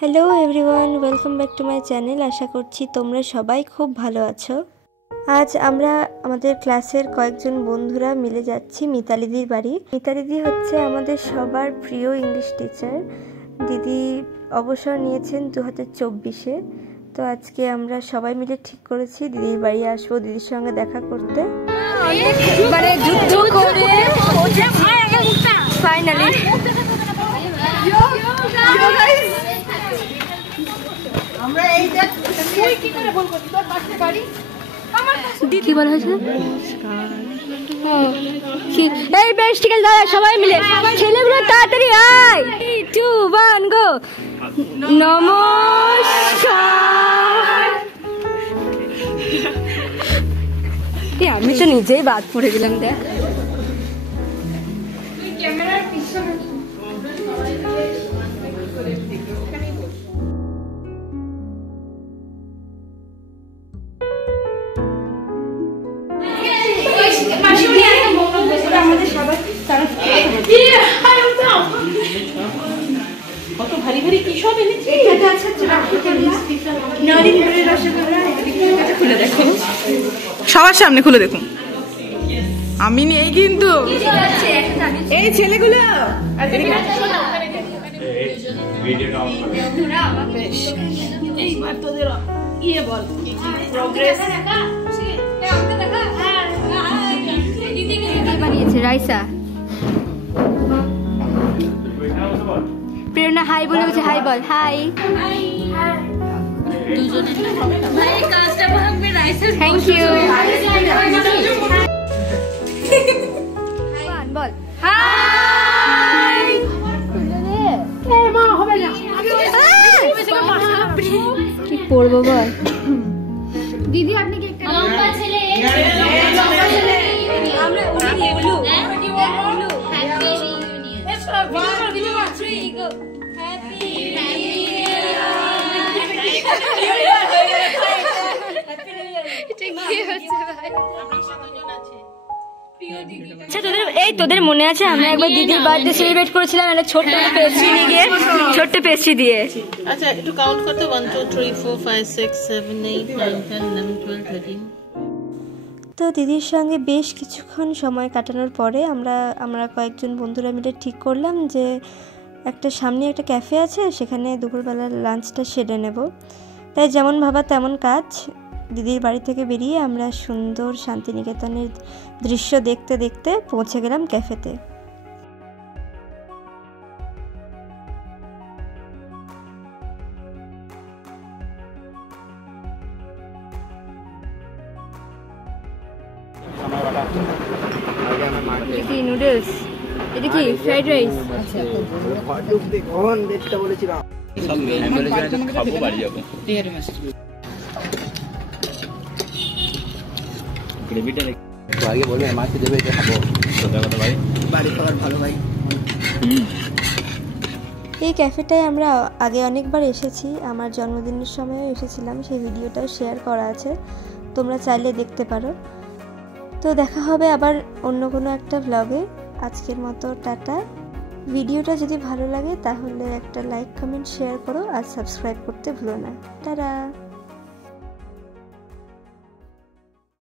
Hello everyone, welcome back to my channel. আশা করছি তোমরা সবাই খুব ভালো আছো। আজ আমরা আমাদের ক্লাসের কয়েকজন বন্ধুরা মিলে যাচ্ছি মিতালিদির বাড়ি। মিতালিদি হচ্ছে আমাদের সবার প্রিয় ইংলিশ টিচার। দিদি অবসর নিয়েছেন 2024-এ। তো আজকে আমরা সবাই মিলে ঠিক করেছি দিদির বাড়ি আসবো, দিদির সঙ্গে দেখা করতে। মানে যুদ্ধ করে ফাইনালি কি বলা হয়েছে? এই বেশ ঠিক আছে দাদা, সবাই মিলে ছেলেগুলো তাড়াতাড়ি আয়। 2 1 গো। নমস্কার। আমি তো নিজেই বাদ পড়ে গেলাম। দেখ ক্যামেরার পিছনে কত ভারী ভারী কি সব এনেছি। খুলে দেখো, সবার সামনে খুলে দেখুন। আমি নেই কিন্তু এই ছেলেগুলো এইবার তোদের ইয়ে বল প্রোগ্রেস বানিয়েছে রাইসা। প্রেরণা হাই বলে বলছে, হাই বল। হাই থ্যাংক ইউ বল। হাই কি করবো বল দিদি? আপনি কি একটা লম্বা ছেলে? আমরা তোদের মনে আছে আমরা একবার দিদির বার্থডে সেলিব্রেট করেছিলাম একটা ছোট্ট পেস্ট্রি নিয়ে, ছোট্ট পেস্ট্রি দিয়ে। আচ্ছা একটু কাউন্ট করতে 1 2 3 4 5 6 7 8 9 10 11 12 13। তো দিদির সঙ্গে বেশ কিছুক্ষণ সময় কাটানোর পরে আমরা কয়েকজন বন্ধুরা মিলে ঠিক করলাম যে একটা সামনে একটা ক্যাফে আছে, সেখানে দুপুরবেলার লাঞ্চটা সেরে নেব। তাই যেমন ভাবা তেমন কাজ। দিদির বাড়ি থেকে বেরিয়ে আমরা সুন্দর শান্তিনিকেতনের দৃশ্য দেখতে দেখতে পৌঁছে গেলাম ক্যাফেতে। নুডলস, এটা কি ফ্রাইড রাইস? আচ্ছা কোন ডেটটা বলেছিলাম? সব মেনু বলেছিলাম খাবো বাড়ি যাব। টিয়ারে মাছ গ্রেভিটা আগে বলে মাছ দেবে, এটা খাবো। সোজা কথা ভাই, বাড়ি খাবার ভালো ভাই। এই ক্যাফেটায় আমরা আগে অনেকবার এসেছি, আমার জন্মদিনের সময়ও এসেছিলাম, সেই ভিডিওটাও শেয়ার করা আছে, তোমরা চাইলে দেখতে পারো। তো দেখা হবে আবার অন্য কোনো একটা ব্লগে। আজকের মতো টাটা। ভিডিওটা যদি ভালো লাগে তাহলে একটা লাইক, কমেন্ট, শেয়ার করো আর সাবস্ক্রাইব করতে ভুলো না। টাটা।